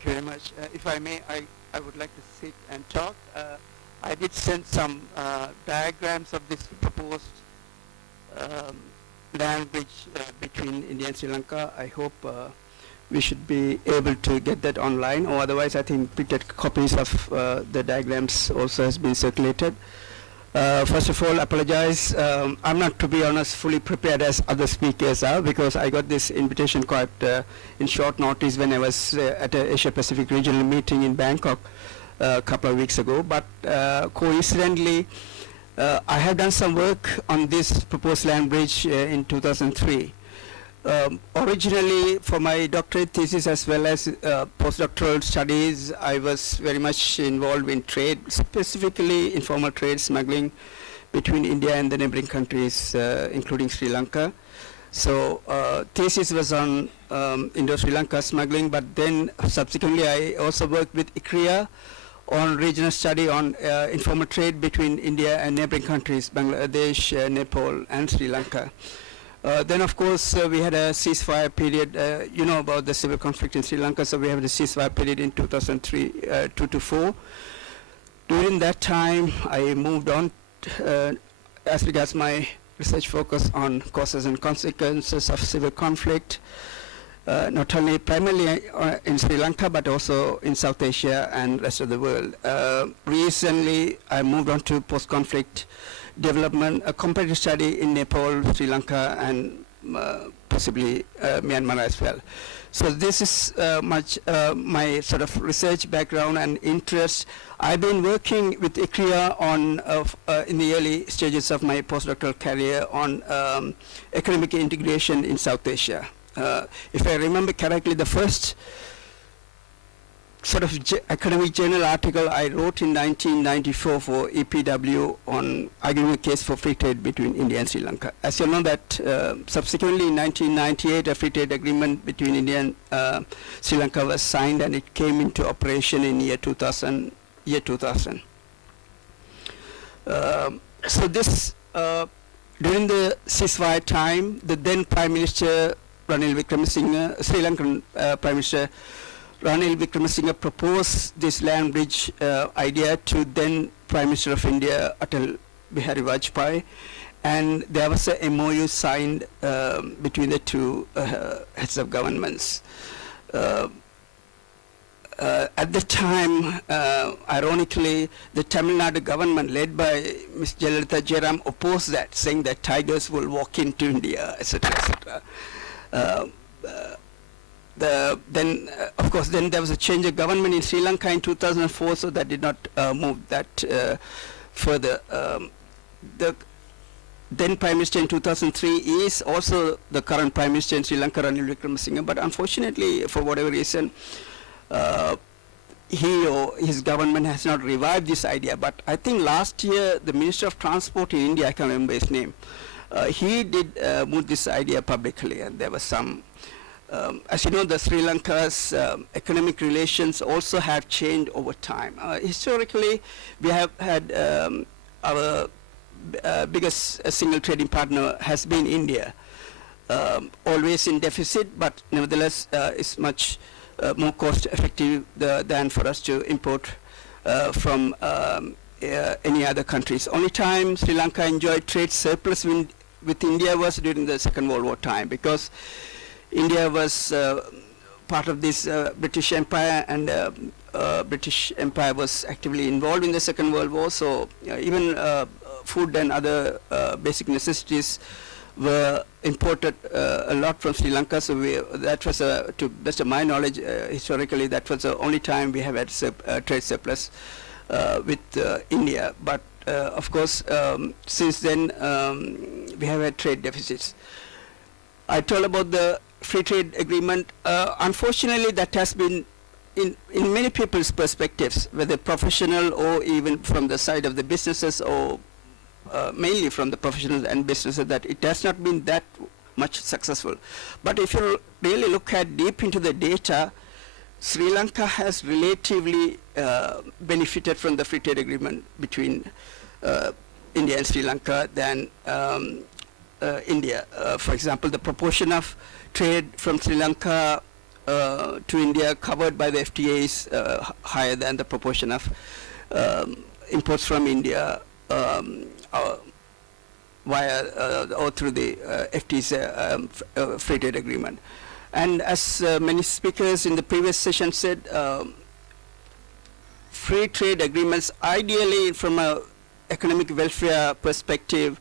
Thank you very much. If I may, I would like to sit and talk. I did send some diagrams of this proposed land bridge between India and Sri Lanka. I hope we should be able to get that online, or otherwise I think printed copies of the diagrams also has been circulated. First of all, apologize. I'm not, to be honest, fully prepared as other speakers are, because I got this invitation quite in short notice when I was at an Asia Pacific regional meeting in Bangkok a couple of weeks ago. But coincidentally, I have done some work on this proposed land bridge in 2003. Originally, for my doctorate thesis as well as postdoctoral studies, I was very much involved in trade, specifically informal trade, smuggling between India and the neighboring countries, including Sri Lanka. So thesis was on Indo-Sri Lanka smuggling, but then subsequently I also worked with ICRIA on regional study on informal trade between India and neighboring countries, Bangladesh, Nepal, and Sri Lanka. Then, of course, we had a ceasefire period. You know about the civil conflict in Sri Lanka, so we have the ceasefire period in 2003, 2 to 4. During that time, I moved on as regards my research focus on causes and consequences of civil conflict, not only primarily in Sri Lanka, but also in South Asia and rest of the world. Recently, I moved on to post-conflict development, a comparative study in Nepal, Sri Lanka, and possibly Myanmar as well. So this is my sort of research background and interest. I've been working with ICRIA on, in the early stages of my postdoctoral career on economic integration in South Asia. If I remember correctly, the first sort of academic journal article I wrote in 1994 for EPW on arguing a case for free trade between India and Sri Lanka. As you know that subsequently in 1998 a free trade agreement between India and Sri Lanka was signed, and it came into operation in year 2000. So this during the ceasefire time, the then Prime Minister Ranil Wickremesinghe, Sri Lankan Prime Minister Ranil Wickremesinghe proposed this land bridge idea to then Prime Minister of India, Atal Bihari Vajpayee, and there was a MOU signed between the two heads of governments. At the time, ironically, the Tamil Nadu government, led by Ms. Jayalalitha Jairam, opposed that, saying that tigers will walk into India, etc., etc. Of course, then there was a change of government in Sri Lanka in 2004, so that did not move that further. The then Prime Minister in 2003 is also the current Prime Minister in Sri Lanka, Ranil Wickremesinghe, but unfortunately, for whatever reason, he or his government has not revived this idea. But I think last year, the Minister of Transport in India, I can't remember his name, he did move this idea publicly, and there was some. As you know, the Sri Lanka's economic relations also have changed over time. Historically, we have had our biggest single trading partner has been India, always in deficit, but nevertheless it's much more cost effective than for us to import from any other countries. Only time Sri Lanka enjoyed trade surplus with India was during the Second World War time, because India was part of this British Empire, and British Empire was actively involved in the Second World War, so even food and other basic necessities were imported a lot from Sri Lanka. So that was, to best of my knowledge, historically, that was the only time we have had trade surplus with India. But of course, since then, we have had trade deficits. I told about the free trade agreement. Unfortunately, that has been, in many people's perspectives, whether professional or even from the side of the businesses, or mainly from the professionals and businesses, that it has not been that much successful. But if you really look at deep into the data, Sri Lanka has relatively benefited from the free trade agreement between India and Sri Lanka than India. For example, the proportion of trade from Sri Lanka to India covered by the FTA is higher than the proportion of imports from India via or through the FTA's free trade agreement. And as many speakers in the previous session said, free trade agreements, ideally from a economic welfare perspective,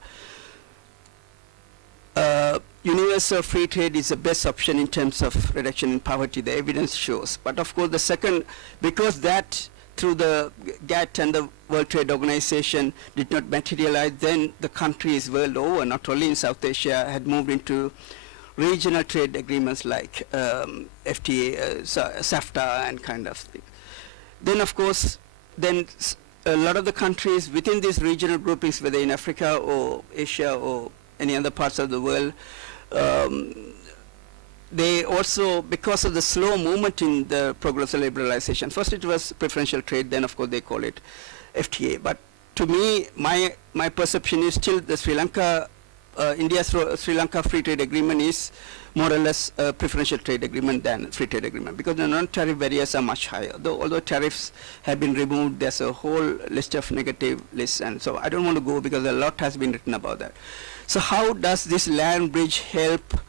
universal free trade is the best option in terms of reduction in poverty, the evidence shows. But of course the second, because that through the GATT and the World Trade Organization did not materialize, then the countries world over, not only in South Asia, had moved into regional trade agreements like FTA, SAFTA and kind of thing. Then of course, then a lot of the countries within these regional groupings, whether in Africa or Asia or any other parts of the world, they also, because of the slow movement in the progress of liberalization, first it was preferential trade, then of course they call it FTA. But to me, my perception is still the Sri Lanka, India's Sri Lanka free trade agreement is more or less a preferential trade agreement than free trade agreement, because the non-tariff barriers are much higher. Although tariffs have been removed, there's a whole list of negative lists, and so I don't want to go because a lot has been written about that. So how does this land bridge help,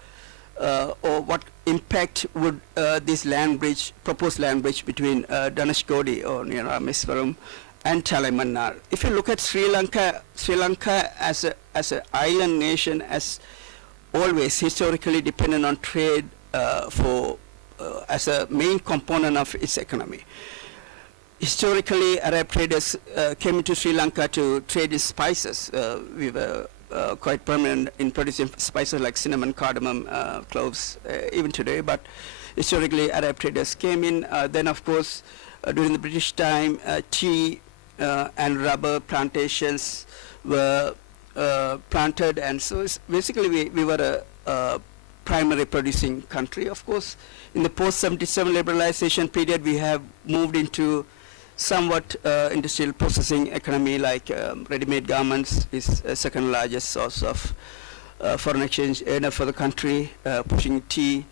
or what impact would this land bridge, proposed land bridge between Dhanushkodi or near Rameswaram and Talamannar? If you look at Sri Lanka as an island nation, as always historically dependent on trade as a main component of its economy. Historically, Arab traders came into Sri Lanka to trade in spices. We were quite prominent in producing spices like cinnamon, cardamom, cloves, even today. But historically, Arab traders came in. Then, of course, during the British time, tea and rubber plantations were planted, and so basically we were a primary producing country. Of course, in the post-77 liberalization period, we have moved into somewhat industrial processing economy, like ready-made garments is a second largest source of foreign exchange earner for the country, pushing tea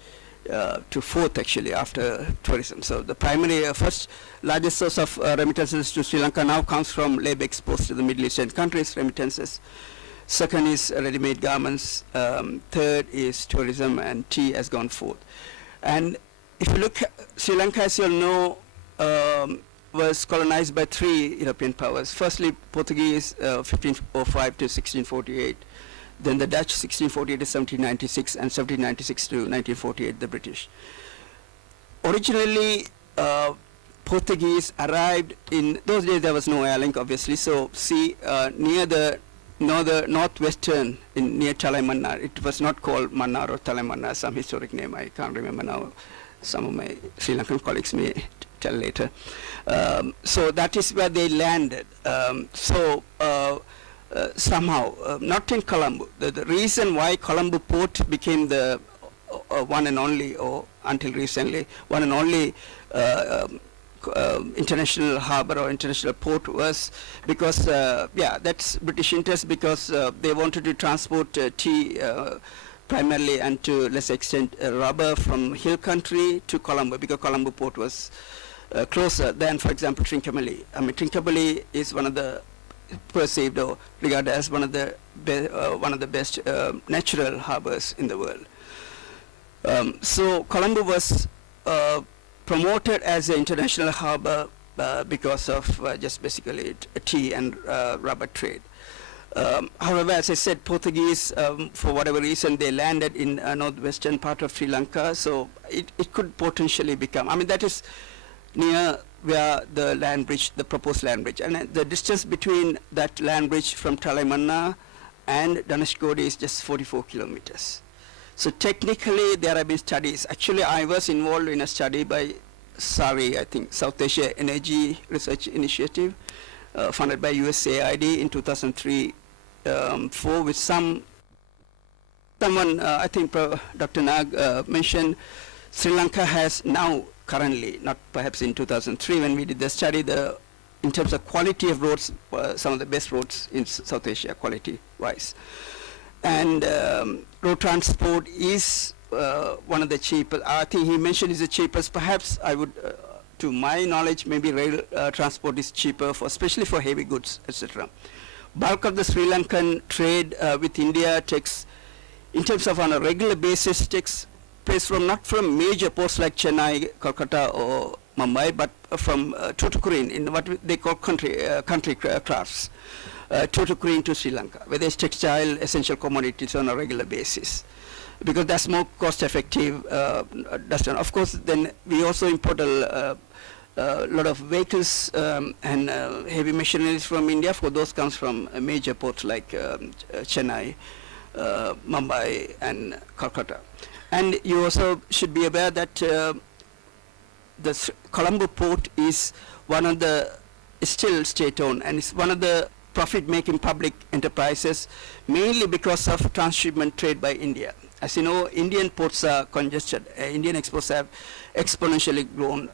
to fourth actually after tourism. So the primary first largest source of remittances to Sri Lanka now comes from labor exports to the Middle Eastern countries, remittances. Second is ready-made garments. Third is tourism, and tea has gone fourth. And if you look at Sri Lanka, as you all know, was colonized by three European powers. Firstly, Portuguese, 1505 to 1648. Then the Dutch, 1648 to 1796, and 1796 to 1948, the British. Originally, Portuguese arrived in those days. There was no air link, obviously. So, near the northwestern, near Talamannar, it was not called Mannar or Talamannar, some historic name I can't remember now. Some of my Sri Lankan colleagues may tell later. So that is where they landed. Somehow, not in Colombo. The reason why Colombo port became the one and only, or until recently, one and only international harbor or international port was because, that's British interest, because they wanted to transport tea primarily, and to lesser extent rubber from hill country to Colombo, because Colombo port was closer than, for example, Trincomalee. I mean, Trincomalee is one of the perceived or regarded as one of the best natural harbors in the world. So Colombo was promoted as an international harbor because of just basically tea and rubber trade. However, as I said, Portuguese, for whatever reason, they landed in northwestern part of Sri Lanka, so it could potentially become, I mean, that is near where the land bridge, the proposed land bridge, and the distance between that land bridge from Talamannar and Dhanushkodi is just 44 kilometers. So technically, there have been studies. Actually, I was involved in a study by SARI, I think, South Asia Energy Research Initiative, funded by USAID in 2003-4, with someone, I think Dr. Nag mentioned, Sri Lanka has now currently, not perhaps in 2003 when we did the study, in terms of quality of roads, some of the best roads in South Asia, quality-wise. And road transport is one of the cheapest. I think he mentioned is the cheapest. Perhaps I would, to my knowledge, maybe rail transport is cheaper, for especially for heavy goods, etc. Bulk of the Sri Lankan trade with India takes, in terms of on a regular basis, takes place from not from major ports like Chennai, Kolkata, or Mumbai, but from Tuticorin in what they call country crafts. Tuticorin to Sri Lanka, where there's textile, essential commodities on a regular basis, because that's more cost effective. Of course, then we also import a lot of vehicles and heavy machineries from India. For those comes from major ports like Chennai, Mumbai, and Kolkata. And you also should be aware that the Colombo port is one of the, still state-owned, and it's one of the profit-making public enterprises, mainly because of transshipment trade by India. As you know, Indian ports are congested. Indian exports have exponentially grown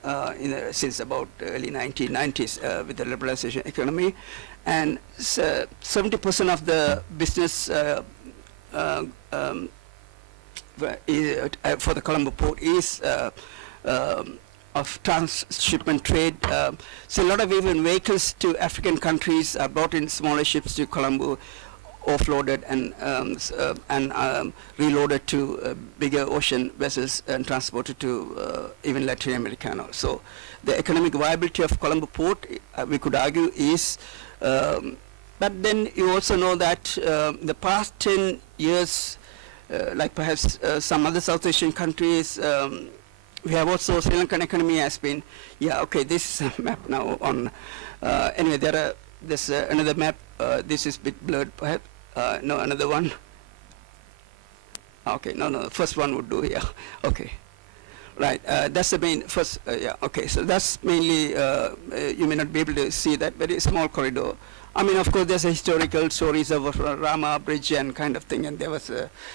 since about early 1990s with the liberalization economy, and 70% of the business for the Colombo port is of transshipment trade. So a lot of even vehicles to African countries are brought in smaller ships to Colombo, offloaded and reloaded to bigger ocean vessels and transported to even Latin America. So the economic viability of Colombo port, we could argue, is, but then you also know that the past 10 years, like perhaps some other South Asian countries, we have also Sri Lankan economy has been, this is a map now on, anyway, there's another map, this is a bit blurred perhaps, no, another one. Okay, no, first one would do here, okay. Right, that's the main first, so that's mainly, you may not be able to see that, very small corridor. I mean, of course, there's a historical stories of Rama Bridge and kind of thing, and there was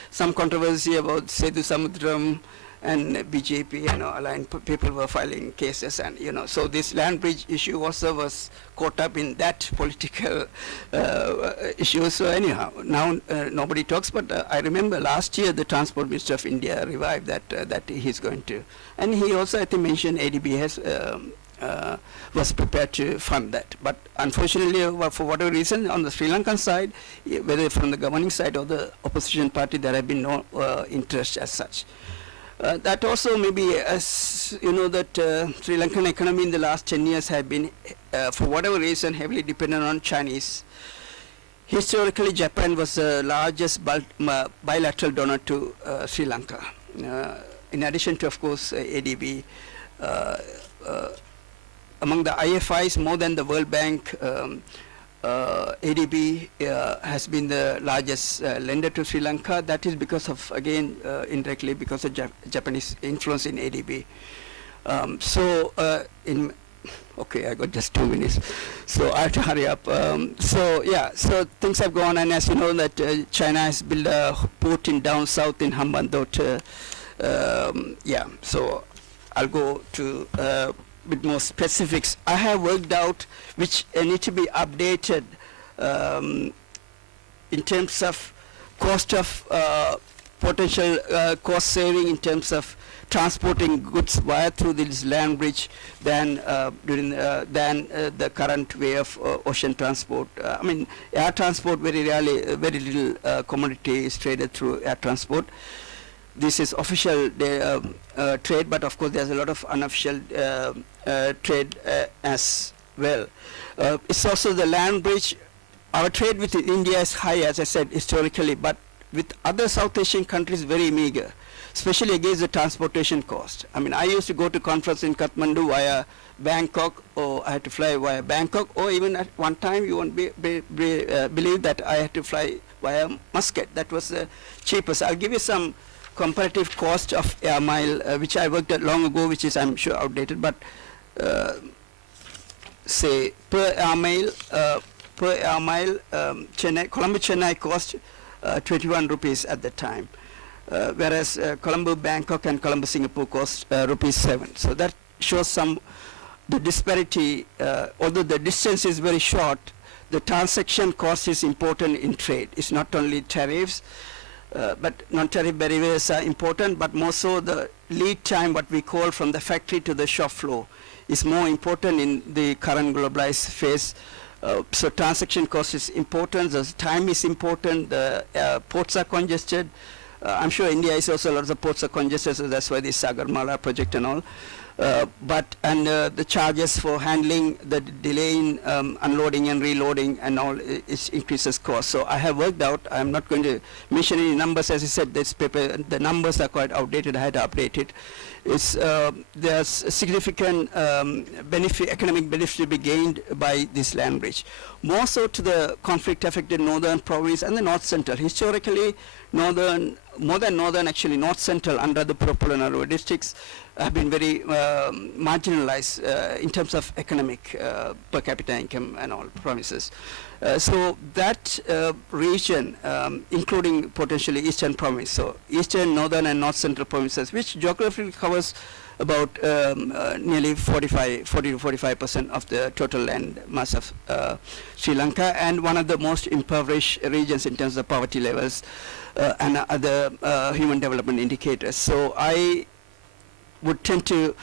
some controversy about Sethu Samudram, and BJP, aligned people were filing cases, and so this land bridge issue also was caught up in that political issue. So anyhow, now nobody talks, but I remember last year the Transport Minister of India revived that he's going to, and he also I think mentioned ADB has was prepared to fund that. But unfortunately, for whatever reason, on the Sri Lankan side, whether from the governing side or the opposition party, there have been no interest as such. That also maybe, as you know, that Sri Lankan economy in the last 10 years have been, for whatever reason, heavily dependent on Chinese. Historically, Japan was the largest bilateral donor to Sri Lanka. In addition to, of course, ADB, among the IFIs, more than the World Bank, ADB has been the largest lender to Sri Lanka. That is because of, again, indirectly because of Japanese influence in ADB. Okay, I got just 2 minutes, so I have to hurry up. So things have gone, and as you know that China has built a port in down south in Hambantota. So I'll go to bit more specifics. I have worked out which need to be updated in terms of cost of potential cost saving in terms of transporting goods via through this land bridge than the current way of ocean transport. I mean, air transport very rarely, very little commodity is traded through air transport. This is official trade, but of course there's a lot of unofficial trade as well. It's also the land bridge. Our trade with India is high, as I said, historically, but with other South Asian countries very meager, especially against the transportation cost. I mean, I used to go to conference in Kathmandu via Bangkok, or I had to fly via Bangkok, or even at one time you won't believe that I had to fly via Muscat. That was the cheapest. I'll give you some comparative cost of air mile, which I worked at long ago, which is I'm sure outdated, but say per air mile, Colombo Chennai cost 21 rupees at the time, whereas Colombo Bangkok and Colombo Singapore cost rupees 7. So that shows the disparity. Although the distance is very short, the transaction cost is important in trade. It's not only tariffs. But non-tariff barriers are important, but more so the lead time, what we call from the factory to the shop floor, is more important in the current globalized phase. So transaction cost is important, the time is important, the ports are congested. I'm sure India is also, lots of ports are congested, so that's why this Sagarmala project and all. The charges for handling, the delay in unloading and reloading and all, it increases cost. So I have worked out, I'm not going to mention any numbers, as I said, this paper, the numbers are quite outdated, I had to update it. There's significant economic benefit to be gained by this land bridge. More so to the conflict-affected northern province and the north central. Historically, more than northern, actually north central under the Puruppolanaruwa districts have been very marginalized in terms of economic per capita income and all provinces. So that region, including potentially eastern province, so eastern, northern and north central provinces, which geographically covers about nearly 40 to 45% of the total land mass of Sri Lanka, and one of the most impoverished regions in terms of poverty levels and other human development indicators. So I would tend to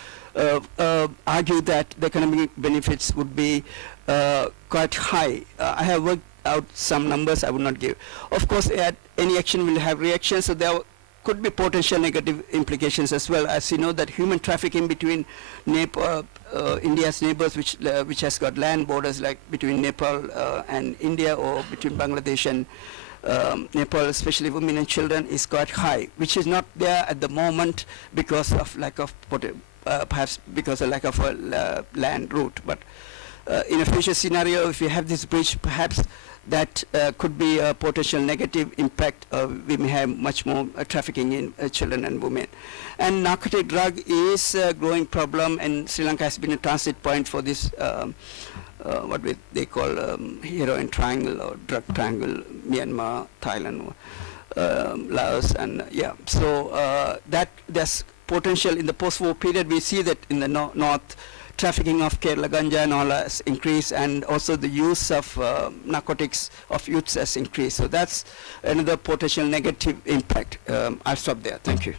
argue that the economic benefits would be quite high. I have worked out some numbers I would not give. Of course, any action will have reactions, so there could be potential negative implications as well. As you know, that human trafficking between Nepal, India's neighbors, which has got land borders like between Nepal and India, or between Bangladesh and Nepal, especially women and children, is quite high, which is not there at the moment because of lack of perhaps because of lack of a land route. But in a future scenario, if we have this bridge, perhaps that could be a potential negative impact. We may have much more trafficking in children and women. And narcotic drug is a growing problem, and Sri Lanka has been a transit point for this what they call heroin triangle or drug triangle, Myanmar, Thailand, Laos, and yeah. So that there's potential in the post-war period. We see that in the north, trafficking of Kerala ganja and all has increased, and also the use of narcotics of youths has increased. So that's another potential negative impact. I'll stop there. Thank you.